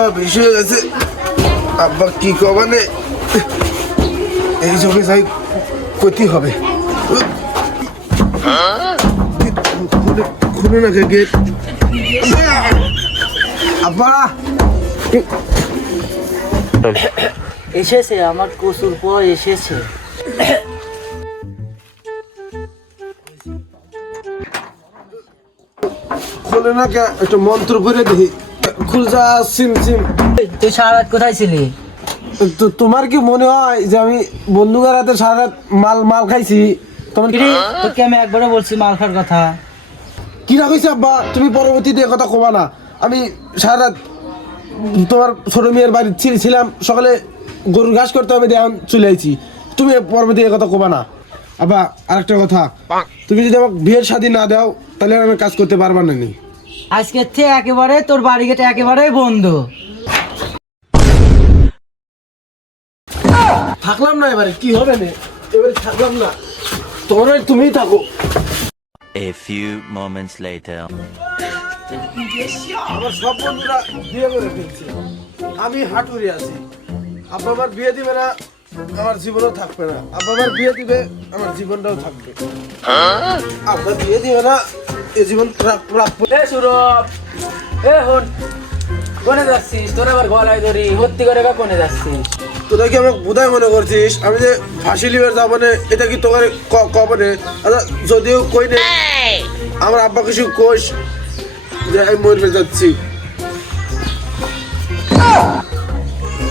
খাওয়া বেশি হয়ে গেছে। আব্বা কি কবানে এই চোখে যাই ক্ষতি হবে। খুলে না গেট। আব্বা এসেছে, আমার কসুর পর এসেছে। খুলে না কে, একটা মন্ত্র করে দেখি। খুলজা সিম সিম। তুই সারা রাত কোথায় ছিলি? তোমার কি মনে হয় যে আমি বন্ধুদের হাতে সারা রাত মাল খাইছি? তোমার তোকে আমি একবারও বলছি মাল খাওয়ার কথা। কি না কইছে আব্বা? তুমি পরবর্তীতে কথা কবা না। আমি সারা রাত তোমার ছোট মেয়ের বাড়ি ছিলাম, সকালে গরুর ঘাস করতে হবে এখন চলে আইছি। তুমি পরবর্তী কথা কবা না। আব্বা আরেকটা কথা, তুমি যদি আমাকে বিয়ের শাদী না দাও তাহলে আমি কাজ করতে পারবা না। আজকের থেকে একেবারে তোর বাড়ি গেটে একেবারেই বন্ধ। থাকলাম না এবারে, কি হবে না এবারে, থাকলাম না। তোমরা তুমিই থাকো। A few moments later. আমার সব বন্ধুরা বিয়ে করে ফেলছে, আমি হাঁটুরে আছি। আব্বা আমার বিয়ে দিবে না, আমার জীবনও থাকবে না। আব্বা আমার বিয়ে দিবে, আমার জীবনটাও থাকবে। আব্বা বিয়ে দিবে না, এ জীবন রাখবো। সুরভ, হন কোনে যাচ্ছিস? তোর আবার গলায় ধরি ভর্তি করে বা কোনে যাচ্ছিস? তোরা কি আমাকে বোধায় মনে করছিস আমি যে ফাঁসি লিবার যাবো না? এটা কি তোমার কবনে? আচ্ছা যদিও কই নে, আমার আব্বা কিছু কোষ যে আমি মরবে যাচ্ছি।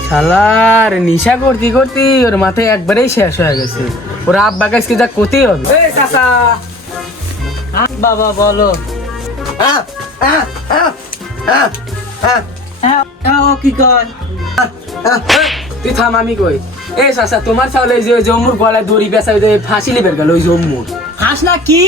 শালার নিশা করতে করতে ওর মাথায় একবারেই শেষ হয়ে গেছে। ওর আব্বা কাছে যা ক্ষতি হবে। এই চাচা, বাবা বলো। ও কি কয়? তুই থাম, আমি কই। এই চাচা, তোমার চাউলে যে জম্মুর গলায় দড়ি বেচা ফাঁসি লিবের গেল ওই জম্মুর হাস না কি?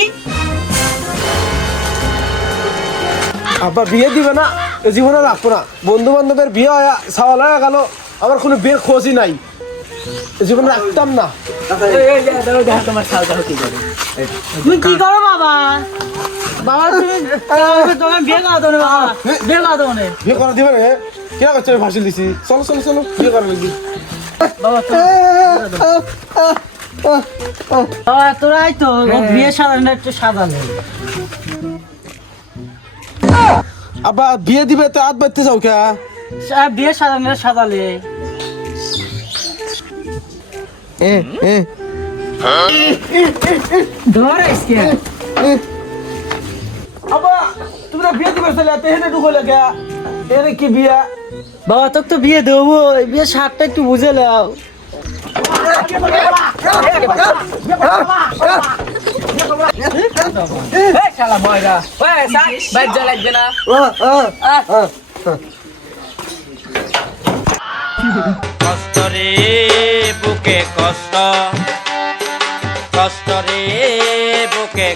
আব্বা বিয়ে দিবে না, এ জীবনে রাখবো না। বন্ধু বান্ধবের বিয়ে সাওয়াল হয়ে গেল, আমার কোনো বিয়ের খোঁজই নাই। এ জীবনে রাখতাম না। তোমার চাউলটা কি করে? তুই কি করো বাবা? বাবা তুমি তোমার বিয়ে করা তো বাবা, বিয়ে করা তো মনে বিয়ে করা দিবে না? কেন করছে? আমি ফাঁসি দিছি। চলো চলো চলো বিয়ে করা লাগবে। বাবা তোরাই তো বিয়ে সাজানো একটু সাজালে। আব্বা বিয়ে দিবে তো হাত বাড়তে যাও কে? বিয়ে সাজানো সাজালে ধরে আব্বা তুমি না বিয়ে দিবে চলে তেহেনে ঢুকলে কে? এর কি বিয়ে? বাবা তোকে তো বিয়ে দেবো, বিয়ে শাকটা একটু বুঝে নাও। কষ্ট রে বুকে কষ্ট, কষ্ট রে বুকে